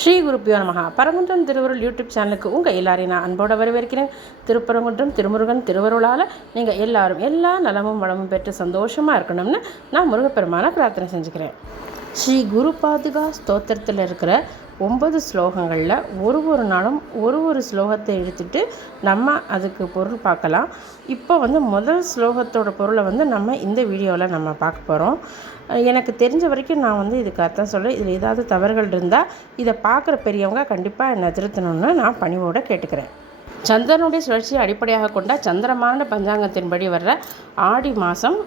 ஸ்ரீ குருப்பியோ நமகா பரங்குன்றம் திருவருள் யூடியூப் சேனலுக்கு உங்கள் எல்லாரையும் நான் அன்போடு வரவேற்கிறேன். திருப்பரங்குன்றம் திருமுருகன் திருவருளால் நீங்கள் எல்லாரும் எல்லா நலமும் வளமும் பெற்று சந்தோஷமாக இருக்கணும்னு நான் முருகப்பெருமான பிரார்த்தனை செஞ்சுக்கிறேன். ஸ்ரீ குரு பாதுகா ஸ்தோத்திரத்தில் இருக்கிற ஒன்பது ஸ்லோகங்களில் ஒரு ஒரு நாளும் ஒரு ஒரு ஸ்லோகத்தை எடுத்துகிட்டு நம்ம அதுக்கு பொருள் பார்க்கலாம். இப்போ வந்து முதல் ஸ்லோகத்தோட பொருளை வந்து நம்ம இந்த வீடியோவில் நம்ம பார்க்க போகிறோம் எனக்கு தெரிஞ்ச வரைக்கும் நான் வந்து இதுக்கு அர்த்தம் சொல்ல இதில் ஏதாவது தவறுகள் இருந்தால் இதை பார்க்குற பெரியவங்க கண்டிப்பாக என்னை திருத்தணும்னு நான் பணிவோடு கேட்டுக்கிறேன். சந்திரனுடைய சுழற்சியை அடிப்படையாக கொண்ட சந்திரமான பஞ்சாங்கத்தின்படி வர்ற ஆடி மாதம்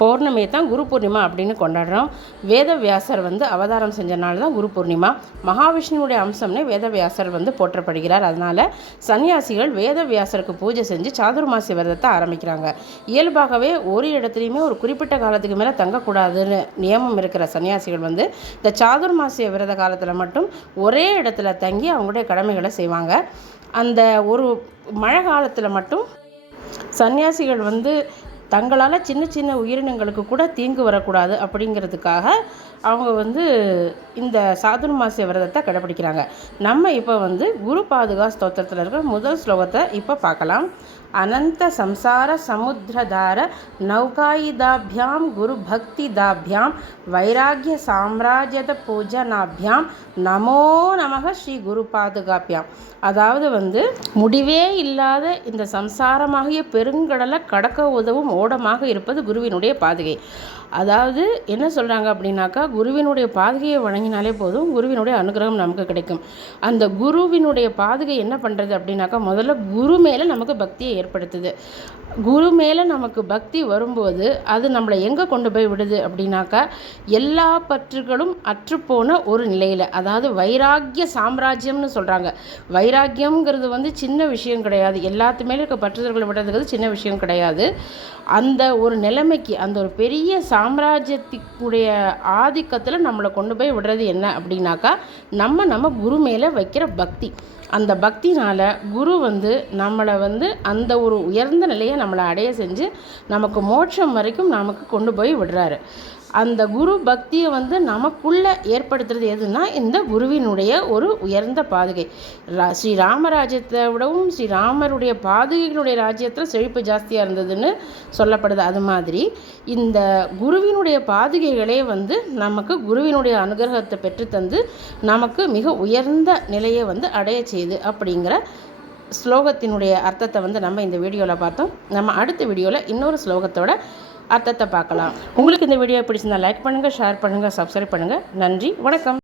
பௌர்ணமியை தான் குரு பூர்ணிமா அப்படின்னு கொண்டாடுறோம். வேதவியாசர் வந்து அவதாரம் செஞ்சனால தான் குரு பூர்ணிமா. மகாவிஷ்ணுவுடைய அம்சம்னே வேதவியாசர் வந்து போற்றப்படுகிறார். அதனால் சன்னியாசிகள் வேதவியாசருக்கு பூஜை செஞ்சு சாதுர்மாசி விரதத்தை ஆரம்பிக்கிறாங்க. இயல்பாகவே ஒரு இடத்துலையுமே ஒரு குறிப்பிட்ட காலத்துக்கு மேலே தங்கக்கூடாதுன்னு நியமம் இருக்கிற சன்னியாசிகள் வந்து இந்த சாதுர்மாசிய விரத காலத்தில் மட்டும் ஒரே இடத்துல தங்கி அவங்களுடைய கடமைகளை செய்வாங்க. அந்த ஒரு மழை காலத்தில் மட்டும் சன்னியாசிகள் வந்து தங்களால் சின்ன சின்ன உயிரினங்களுக்கு கூட தீங்கு வரக்கூடாது அப்படிங்கிறதுக்காக அவங்க வந்து இந்த சாதுர்மாசிய விரதத்தை கடைப்பிடிக்கிறாங்க. நம்ம இப்போ வந்து குரு பாதுகா ஸ்தோத்திரத்தில் இருக்கிற முதல் ஸ்லோகத்தை இப்போ பார்க்கலாம். அனந்த சம்சார சமுத்திரதார நௌகாயுதாபியாம் குரு பக்திதாபியாம் வைராகிய சாம்ராஜ்யத பூஜனாபியாம் நமோ நமக ஸ்ரீ குரு பாதுகாப்பியாம். அதாவது வந்து முடிவே இல்லாத இந்த சம்சாரமாகிய பெருங்கடலை கடக்க உதவும் ஓடமாக இருப்பது குருவினுடைய பாதுகை. அதாவது என்ன சொல்கிறாங்க அப்படின்னாக்கா குருவினுடைய பாதுகையை வழங்கினாலே போதும் குருவினுடைய அனுகிரகம் நமக்கு கிடைக்கும். அந்த குருவினுடைய பாதுகை என்ன பண்ணுறது அப்படின்னாக்கா முதல்ல குரு மேலே நமக்கு பக்தியை ஏற்படுத்துது. குரு மேலே நமக்கு பக்தி வரும்போது அது நம்மளை எங்கே கொண்டு போய் விடுது அப்படின்னாக்கா எல்லா பற்றுகளும் அற்றுப்போன ஒரு நிலையில். அதாவது வைராக்கிய சாம்ராஜ்யம்னு சொல்கிறாங்க வைராக்கியம்ங்கிறது வந்து சின்ன விஷயம் கிடையாது. எல்லாத்து மேலே இருக்க பற்றுதல்களை விடுறதுங்கிறது சின்ன விஷயம் கிடையாது. அந்த ஒரு நிலைமைக்கு அந்த ஒரு பெரிய சாம்ராஜ்யத்துக்குடைய ஆதிக்கத்தில் நம்மளை கொண்டு போய் விடுறது என்ன அப்படின்னாக்கா நம்ம நம்ம குரு மேலே வைக்கிற பக்தி. அந்த பக்தினால் குரு வந்து நம்மளை வந்து அந்த ஒரு உயர்ந்த நிலையை நம்மளை அடைய செஞ்சு நமக்கு மோட்சம் வரைக்கும் நமக்கு கொண்டு போய் விடுறாரு. அந்த குரு பக்தியை வந்து நமக்குள்ளே ஏற்படுத்துறது எதுனா இந்த குருவினுடைய ஒரு உயர்ந்த பாதுகை. ஸ்ரீ ராமராஜ்யத்தை விடவும் ஸ்ரீ ராமருடைய பாதுகைகளுடைய ராஜ்யத்தில் செழிப்பு ஜாஸ்தியாக இருந்ததுன்னு சொல்லப்படுது. அது மாதிரி இந்த குரு குருவினுடைய பாதுகைகளே வந்து நமக்கு குருவினுடைய அனுகிரகத்தை பெற்றுத்தந்து நமக்கு மிக உயர்ந்த நிலையை வந்து அடைய செய்யுது அப்படிங்கிற ஸ்லோகத்தினுடைய அர்த்தத்தை வந்து நம்ம இந்த வீடியோவில் பார்த்தோம். நம்ம அடுத்த வீடியோவில் இன்னொரு ஸ்லோகத்தோட அர்த்தத்தை பார்க்கலாம். உங்களுக்கு இந்த வீடியோ பிடிச்சிருந்தா லைக் பண்ணுங்கள் ஷேர் பண்ணுங்கள் சப்ஸ்கிரைப் பண்ணுங்கள் நன்றி வணக்கம்.